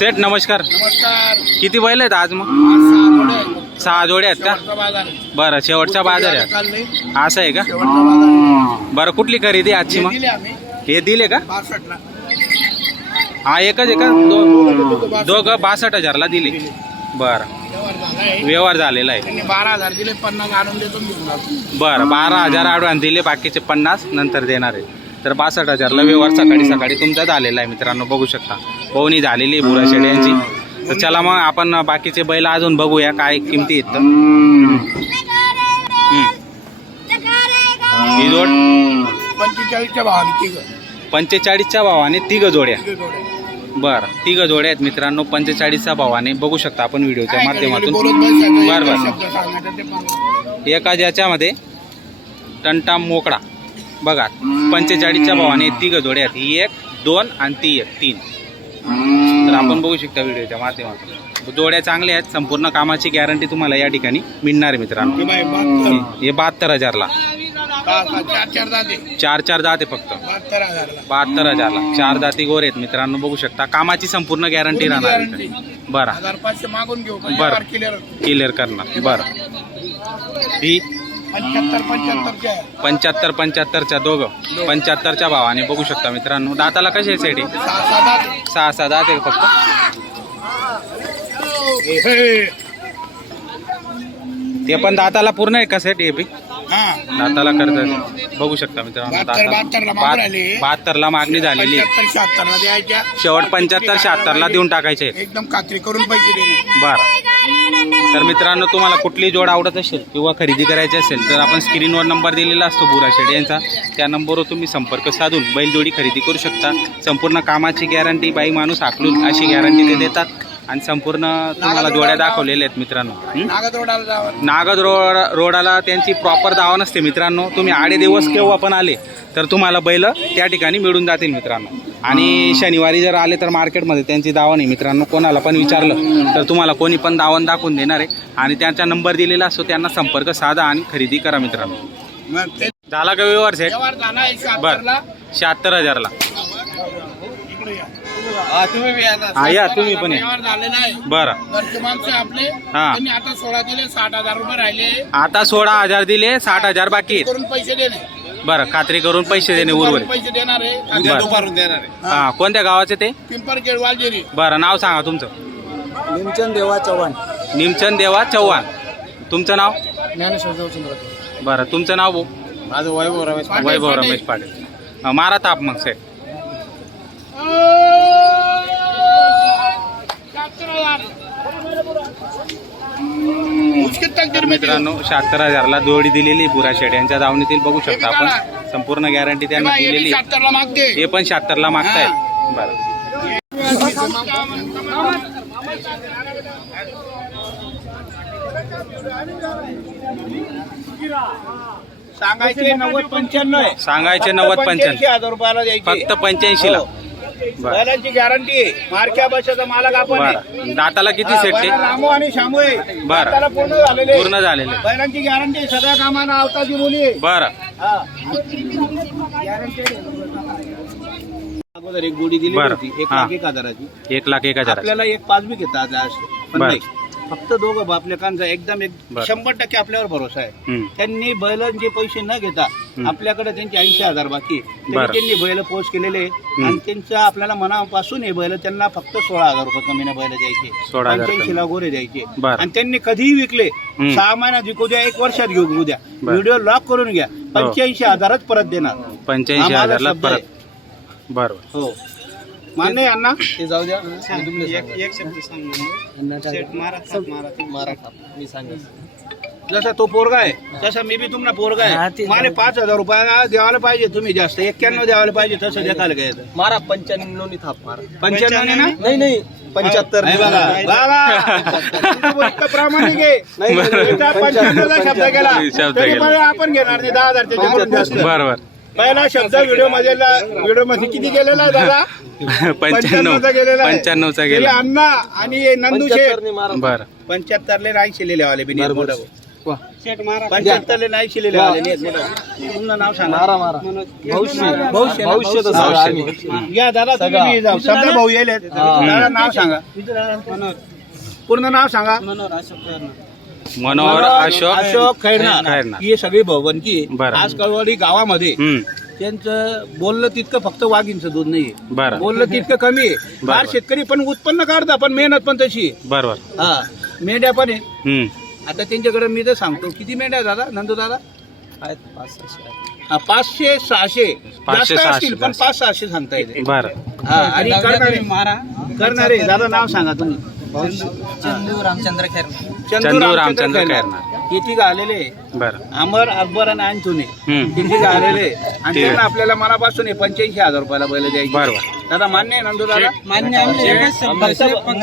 सेठ नमस्कार. नमस्कार. किती बैल आहेत आज मग? आज सहा जोडे आहेत. सहा जोड्या आहेत का? शेवटचा बाजार आहे. बरं शेवटचा बाजार आहे. काल नाही, असं आहे का? शेवटचा बाजार आहे. बरं कुठली खरेदी आजची हे मग? दिले आम्ही. हे दिले का? हा एकच आहे का? दो- दोघं बासष्ट हजारला दिले. बरं. व्यवहार झाला आहे. व्यवहार झालेला आहे. त्यांनी बारा हजार दिले पन्नास आणून देतो मी तुला. बरं बारा हजार ॲडव्हान्स दिले बाकीचे पन्नास नंतर देणार आहे. तर बासष्ट हजारला व्यवहार सकाळी सकाळी तुमचा झालेला आहे मित्रांनो बघू शकता. पवनी झालेली आहे बुरा शेड यांची. तर चला मग आपण बाकीचे बैल अजून बघूया काय किमती. ही जोड? पंचेचाळीसच्या भावाने तिघ. पंचेचाळीसच्या भावाने तिघ जोड्या. बरं तिघ जोड्या आहेत मित्रांनो पंचेचाळीसच्या भावाने. बघू शकता आपण व्हिडिओच्या माध्यमातून. बरं, एकच बरं. एका ज्याच्यामध्ये टंटा मोकळा. बघा पंचेचाळीसच्या भावाने तिघ जोड्या आहेत. ही एक दोन आणि ती एक तीन. तर आपण बघू शकता व्हिडिओच्या माध्यमातून. जोड्या चांगल्या आहेत संपूर्ण कामाची गॅरंटी तुम्हाला या ठिकाणी मिळणार आहे मित्रांनो. हे बहात्तर. हजारला. चार चार जाते. फक्त. बहात्तर हजारला. चार जाती गोरे आहेत मित्रांनो बघू शकता. कामाची संपूर्ण गॅरंटी राहणार. बरं. बरं. क्लिअर करणार. बरं. ही पंच्याहत्तर पंच्याहत्तरच्या. पंच्याहत्तर पंच्याहत्तरच्या दोघं पंच्याहत्तरच्या भावाने बघू शकता मित्रांनो दाताला कशी आहे साठी सहा सहा दात आहे फक्त. ते पण दाताला पूर्ण आहे का सेट एपी हा. दाताला करत बघू शकता मित्रांनो बहात्तर-. बहात्तरला मागणी झालेली. पंच्याहत्तर शेवट पंच्याहत्तर शहात्तरला देऊन टाकायचे. एकदम खात्री करून पैसे बरं तर मित्रांनो तुम्हाला कुठली जोड आवडत असेल किंवा खरेदी करायची असेल तर आपण स्क्रीनवर नंबर दिलेला असतो बुरा शेड यांचा. त्या नंबरवर तुम्ही संपर्क साधून बैलजोडी खरेदी करू शकता. संपूर्ण कामाची गॅरंटी बाई माणूस हाकलून अशी गॅरंटी ते देतात. आणि संपूर्ण तुम्हाला जोड्या दाखवलेल्या आहेत मित्रांनो. नागद नागद रोड रोडाला त्यांची प्रॉपर दावा नसते मित्रांनो. तुम्ही आडे दिवस केव्हा पण आले तर तुम्हाला बैल त्या ठिकाणी मिळून जातील मित्रांनो. आणि शनिवारी जर आले तर मार्केटमध्ये त्यांची दावा नाही मित्रांनो कोणाला पण विचारलं तर तुम्हाला कोणी पण दावण दाखवून देणार आहे. आणि त्यांचा नंबर दिलेला असतो त्यांना संपर्क साधा आणि खरेदी करा मित्रांनो. झाला का व्यवहार सेट बर. शहात्तर हजारला. हा या तुम्ही पण बरं. हा. आता सोळा दिले साठ हजार रुपये राहिले. आता सोळा हजार दिले साठ हजार बाकी पैसे बरं खात्री करून पैसे देणे उर्वरित. पैसे देणार आहे बरं. दुपारून देणार आहे. हा कोणत्या गावाचे ते? पिंपरखेड वालजेरी बरं नाव सांगा तुमचं. निमचंद देवा चव्हाण. निमचंद देवा चव्हाण. तुमचं नाव? ज्ञानेश्वर देवचंद्र बरं तुमचं नाव? भाऊ माझं वैभव रमेश पाटील, वैभव. रमेश पाटील. मारा ताप मग सेट मित्रांनो शहात्तर हजारला जोडी दिलेली बुरा शेड यांच्या दावणीतील बघू शकता आपण. संपूर्ण गॅरंटी त्यांनी दिलेली हे पण शहात्तरला मागतायत बरं. सांगायचे नव्वद पंच्याण्णव आहे. सांगायचे नव्वद पंच्याण्णव. हजार रुपयाला फक्त पंच्याऐंशी ला हो. बैलांची गॅरंटी आहे मारक्या बशाचा मालक आपण आहे. बरं दाताला किती सेट रामू आणि शामू आहे बरं. त्याला पूर्ण झालेले आहे. पूर्ण झालेले बैलांची गॅरंटी सगळ्या कामाला अवताची मुली आहे. बरं हा. अगोदर एक गोडी दिली बरं. होती एक हा. लाख एक हजाराची एक लाख एक हजार आपल्याला एक पाच बी घेतात आज पण बरं. नाही फक्त दोघं बापलेकांचा एकदम एक बरं. शंभर टक्के आपल्यावर भरोसा आहे हम्म. त्यांनी बैलांचे पैसे न घेता. आपल्याकडे त्यांचे ऐंशी हजार बाकी आहे. तरी बरं. त्यांनी बैल पोस्ट केलेले आहे. आणि त्यांच्या आपल्याला मनापासून हे बैल त्यांना फक्त सोळा हजार रुपये कमीने बैल द्यायचे हजार पंच्याऐंशी ला गोरे द्यायचे बरं. आणि त्यांनी कधीही विकले हम्म. सहा महिन्यात विकू द्या एक वर्षात घेऊ द्या बरं. व्हिडिओ लॉक करून घ्या पंच्याऐंशी हजारच परत देणार पंच्याऐंशी हा माझा हजारला शब्द आहे. परत बरोबर हो मान्य आहे अण्णा? ते जाऊ द्या. एक शब्द सांग मी सांगेन. जसा तो पोरगा आहे तसा मी बी तुम्हाला पोरगा हा, आहे ते मला पाच हजार रुपयाला द्यायला पाहिजे तुम्ही जास्त. एक्क्याण्णव द्यायला पाहिजे तसं देखाल काय मारा पंच्याण्णव नी थाप मारा. पंच्याण्णव ना? नाही नाही पंच्याहत्तर हे. तुम्ही प्रामाणिक आहे. नाही, नाही, नाही. इथं पंच्याण्णवचा शब्द तरी. पण आपण घेणार नाही दहा हजार जास्त. बरोबर पहिला शब्द व्हिडिओमध्ये व्हिडिओमध्ये किती गेलेला आहे दादा? पंच्याण्णव. गेलेला. पंच्याण्णवचा तरी गेला अण्णा आणि नंदू शेठ. पंच्याहत्तर बरं. पंच्याहत्तर ले ऐंशी लिहिले वाले बी. दाखवा पंच्याहत्तरले नाही शिलेले तुमचं नाव सांगा. या दादा तुम्ही. समजा भाऊ येले दादा नाव सांगा. पूर्ण नाव सांगा. मनोहर अशोक अशोक खैरनार. खैरनार. ही सगळी भवनकी. बरं. आज कळवडी गावामध्ये हम्म. त्यांचं बोललं तितकं फक्त वाघींचं दूध नाहीये. बरं. बोललं तितकं कमी आहे. बरं. फार शेतकरी पण उत्पन्न काढता पण मेहनत पण तशी आहे. बरोबर. हा मेंढ्या पण आहे हम्म. आता त्यांच्याकडे मी तर सांगतो किती मेंढ्या आहे दादा? नंदू दादा. हा पाचशे सहाशे. पाचशे, जास्त सहाशे असतील पण जास्त. पाच सहाशे सांगता येते. बरं. हा आणि करणारे. करणारे दादा नाव सांगा तुम्ही. चंदू रामचंद्र चंदू रामचंद्र आलेले बरं. अमर अकबर आणि हम्म. आलेले आणि आहे. त्यांना आपल्याला मनापासून हे पंच्याऐंशी हजार रुपयाला बैल द्यायची. बरोबर. दादा मान्य आहे नंदू दादा? मान्य आमचे एकच शब्द आहे, फक्त मार.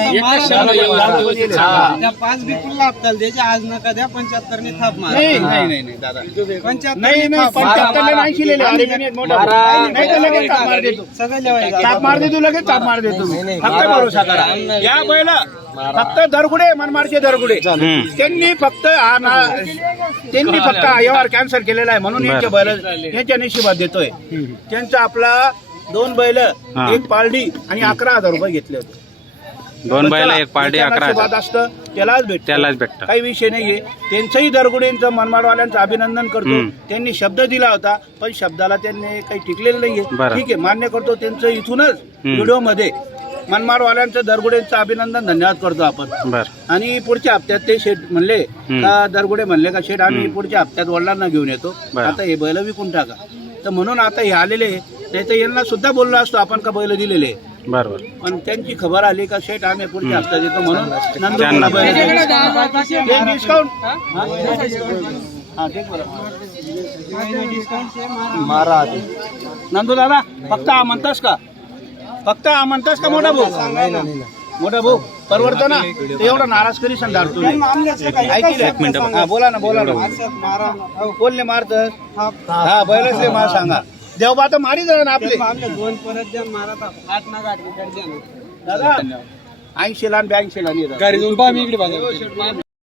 त्या पाच बिकुल लागतात त्याच्या आज नका द्या पंच्याहत्तर ने थाप मारा. नाही नाही नाही नाही, दादा. पंच्याहत्तर नाही नाही पंच्याहत्तरला नाही शिलेले. अरे मी नाही मोठा भाऊ. नाही तर लगेच ताप मार देतो. सगळं ताप मार देतो लगेच ताप मार देतो. फक्त भरोसा करा. या बैल फक्त दरगुडे मनमाडचे दरगुडे. हम्म. त्यांनी फक्त ना त्यांनी फक्त व्यवहार कॅन्सल केलेला आहे म्हणून यांचे बैल यांच्या नशिबात देतोय. त्यांचा आपला दोन बैल हा. एक पालडी आणि अकरा हजार रुपये घेतले होते. दोन बैल एक पार्टी ज्याच्या अकरा नशिबात हजार. असतं त्यालाच भेट त्यालाच भेटतं. काही विषय नाहीये. त्यांचंही दरगुडेंचं मनमाडवाल्यांचं अभिनंदन करतो. हम्म. त्यांनी शब्द दिला होता पण शब्दाला त्यांनी काही टिकलेलं नाहीये. बरं. ठीक आहे मान्य करतो त्यांचं इथूनच. व्हिडिओमध्ये मनमाडवाल्यांचं दरगुडेंचं अभिनंदन धन्यवाद करतो आपण. बरं. आणि पुढच्या हप्त्यात ते शेठ म्हणले. का दरगुडे म्हणले का शेठ आम्ही. पुढच्या हप्त्यात वडिलांना घेऊन येतो. आता हे बैल विकून टाका. तर म्हणून आता हे आलेले नाही तर यांना सुद्धा बोललो असतो आपण का बैल दिलेले? बरोबर. पण त्यांची खबर आली का शेठ आम्ही पुढच्या हप्त्यात येतो म्हणून डिस्काउंट हा? मारा. नंदू दादा फक्त हा म्हणतास का? फक्त म्हणतास का मोठा भाऊ? मोठा भाऊ परवडतो ना? ते एवढा नाराज करी संडार तू एक मिनिटं हा बोला ना बोला ना. कोणले मारत हा बैलच मार सांगा. देवबा तर मारी ना आपले. दोन परत द्या मारा थाप. आठ ना गाठ दादा ऐंशी ला ब्याऐंशी ला गाडी जाऊन पहा मी इकडे बाजार